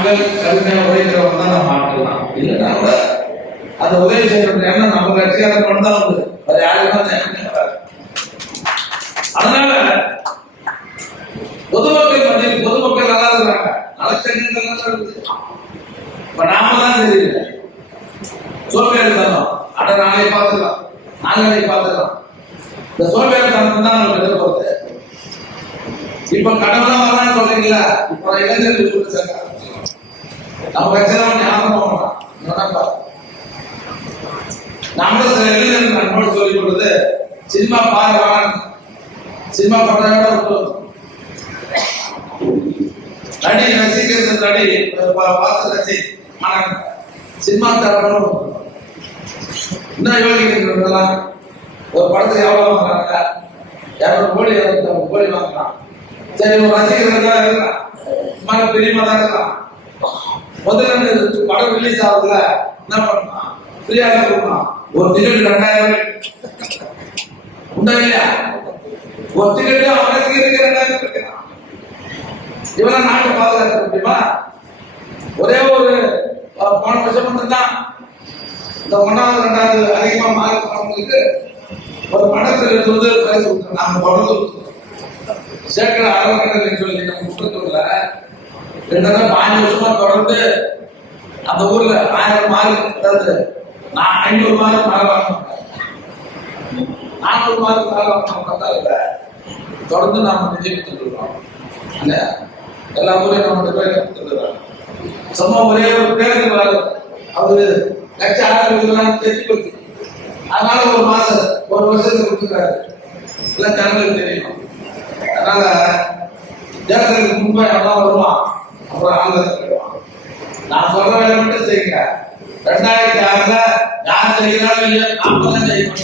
ஆண்கள் கடுமையாக உழைக்கிறவங்க தான் நம்ம ஆட்கலாம். இல்லைன்னா கூட அந்த உதவி செய்யறது எண்ணம் நம்ம கட்சியாக கொண்டு தான் வந்து அது யாருக்கும் வராது. அதனால பொதுமக்கள் மத்தியில் பொதுமக்கள் நல்லா இருக்கிறாங்க, நலச்சங்கங்கள் இருக்குது. இப்ப நாம தான் தெரியல சோம்பேறி தரம் அட நாளை பார்த்துக்கலாம் நாளை பார்த்துக்கலாம். இந்த சோம்பேறி தரம் தான் நம்ம எதிர்பார்த்து இப்ப கடவுளா வரான்னு சொல்றீங்களா? இப்ப இளைஞர்கள் சேர்க்க நம்ம கட்சியெல்லாம் ஞாபகம் பண்ணலாம். நம்மளும் சில இளைஞர்கள் நண்பர்கள் சொல்லி கொடுத்தது சினிமா பாரு வாங்க, சினிமா பண்றத நடி ரசிக்கிறது நடி பார்த்து ரசி சினிமா தரப்படும். இன்னும் யோசிக்கிறீங்களா? ஒரு படத்துக்கு எவ்வளவு வாங்குறாங்க? 200 கோடி 250 கோடி வாங்குறான். சரி, ஒரு ரசிகர்கள் தான் இருக்கலாம், மன பிரியமா தான் இருக்கலாம். முதல்ல படம் ரிலீஸ் ஆகுதுல என்ன பண்ணலாம்? ஃப்ரீயா தான் கொடுக்கலாம். ஒரு டிக்கெட் 2000 உண்டா இல்லையா? ஒரு டிக்கெட் அவன் ரசிகருக்கு 2000 கொடுக்கலாம். இவெல்லாம் நாட்டை பாதுகாக்க முடியுமா? ஒரே ஒரு போன வருஷம் மட்டும்தான் இந்த 1வது 2வது அதிகமா மார்க் பண்ணவங்களுக்கு ஒரு படத்துல இருந்து பரிசு கொடுத்தோம். நாம தொடர்ந்து சேர்க்கிற அளவுக்கு சொல்லி நம்ம குற்றத்தூர்ல 5 வருஷமா தொடர்ந்து அந்த ஊர்ல 1000 மார்க், அதாவது 500 மார்க் மேல வாங்கணும், 400 மார்க் மேல வாங்கணும். பத்தாதுல தொடர்ந்து நாம நிஜமித்து இருக்கோம். இல்ல எல்லா ஊரையும் நம்ம பேர் கொடுத்துருக்கோம். சும்மா ஒரே ஒரு பேருக்கு வராது. அவரு கட்சி ஆரம்பிக்கலாம் தெரிஞ்சு போச்சு. அதனால ஒரு மாசம் ஒரு வருஷத்துக்கு கொடுத்துருக்காரு. இல்ல ஜனங்களுக்கு தெரியும். அதனால தேர்தலுக்கு முன்பே எல்லாம் வருவான், அப்புறம் ஆளுநர் நான் சொல்ற வேலை மட்டும் செய்யுங்க. 2006 யார் செய்கிறாலும் இல்லையா நாம தான் செய்யணும்.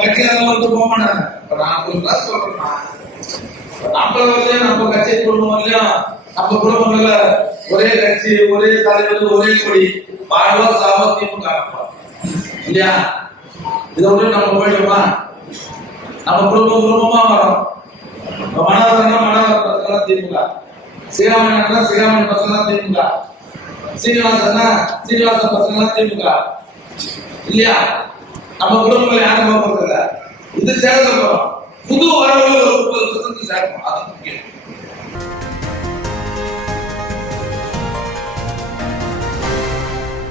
கட்சியாளர்கள் வந்து போக மாட்டாங்க. இப்ப நான் சொல்றேன், நம்ம கட்சி குடும்பம் நம்ம குடும்பங்கள்ல ஒரே கட்சி, ஒரே தலைவர், ஒரே கொடி, பாடுவா சாவா திமுக இல்லையா? இதை விட்டு நம்ம போயிட்டோமா? நம்ம குடும்பமா வரோம். மனவரனா பசங்க திமுக, சீராமணி சீராமணி பசங்க திமுக, சீனிவாசன் பசங்க திமுக இல்லையா? நம்ம குடும்பங்களை யாரும் போறது இல்லை. இது சேர்க்க போறோம். புது வரவுகள் ஒரு 30% சேர்க்கணும். அது முக்கியம்.